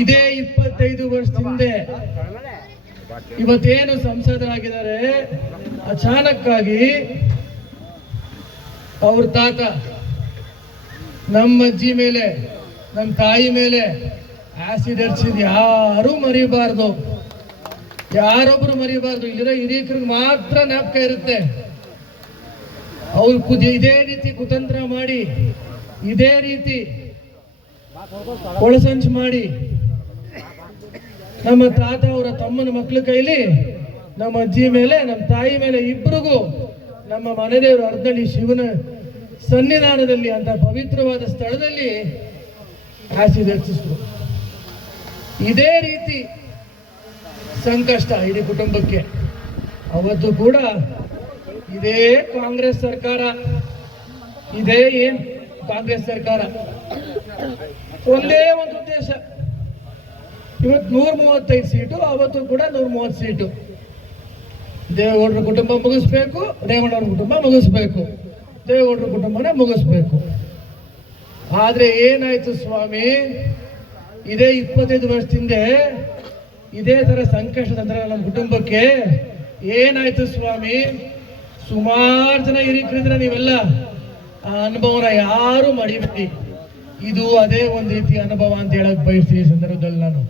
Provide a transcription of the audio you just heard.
ಇದೇ 25 ವರ್ಷದ ಹಿಂದೆ ಇವತ್ತೇನು ಸಂಸದರಾಗಿದ್ದಾರೆ, ಅಚಾನಕ್ಕಾಗಿ ಅವ್ರ ತಾತ ನಮ್ಮ ಅಜ್ಜಿ ಮೇಲೆ, ನಮ್ಮ ತಾಯಿ ಮೇಲೆ ಆಸಿಡ್ ಹರಿಸಿದ್ ಯಾರು ಮರಿಬಾರ್ದು, ಯಾರೊಬ್ರು ಮರಿಬಾರ್ದು. ಇಲ್ಲಿರೋ ಹಿರಿಯಕರಿಗೆ ಮಾತ್ರ ಜ್ಞಾಪಕ ಇರುತ್ತೆ. ಅವ್ರು ಇದೇ ರೀತಿ ಕುತಂತ್ರ ಮಾಡಿ, ಇದೇ ರೀತಿ ಒಳಸಂಚು ಮಾಡಿ ನಮ್ಮ ತಾತ ಅವರ ತಮ್ಮನ ಮಕ್ಕಳ ಕೈಲಿ ನಮ್ಮ ಅಜ್ಜಿ ಮೇಲೆ, ನಮ್ಮ ತಾಯಿ ಮೇಲೆ ಇಬ್ಬರಿಗೂ ನಮ್ಮ ಮನೆದೇವರು ಅರ್ಧಳ್ಳಿ ಶಿವನ ಸನ್ನಿಧಾನದಲ್ಲಿ ಅಂತ ಪವಿತ್ರವಾದ ಸ್ಥಳದಲ್ಲಿ ಆಸಿಡ್ ಹಚ್ಚಿಸಿದ್ರು. ಇದೇ ರೀತಿ ಸಂಕಷ್ಟ ಇಡೀ ಕುಟುಂಬಕ್ಕೆ. ಅವತ್ತು ಕೂಡ ಇದೇ ಕಾಂಗ್ರೆಸ್ ಸರ್ಕಾರ, ಇದೇ ಕಾಂಗ್ರೆಸ್ ಸರ್ಕಾರ ಒಂದೇ ಒಂದು ಉದ್ದೇಶ, ಇವತ್ತು 135 ಸೀಟು, ಅವತ್ತು ಕೂಡ 130 ಸೀಟು. ದೇವೇಗೌಡರ ಕುಟುಂಬ ಮುಗಿಸ್ಬೇಕು, ರೇವಣ್ಣವ್ರ ಕುಟುಂಬ ಮುಗಿಸ್ಬೇಕು, ದೇವೇಗೌಡರ ಕುಟುಂಬನ ಮುಗಿಸ್ಬೇಕು. ಆದ್ರೆ ಏನಾಯ್ತು ಸ್ವಾಮಿ, ಇದೇ 25 ವರ್ಷದಿಂದ ಇದೇ ತರ ಸಂಕಷ್ಟ ತಂದ್ರೆ ನಮ್ಮ ಕುಟುಂಬಕ್ಕೆ ಏನಾಯ್ತು ಸ್ವಾಮಿ. ಸುಮಾರು ಜನ ಹಿರಿಕರಿದ್ರೆ ನೀವೆಲ್ಲ ಆ ಅನುಭವನ ಯಾರು ಮಡಿಬೇಡಿ. ಇದು ಅದೇ ಒಂದು ರೀತಿಯ ಅನುಭವ ಅಂತ ಹೇಳಕ್ ಬಯಸ್ತೀನಿ ಈ ಸಂದರ್ಭದಲ್ಲಿ ನಾನು.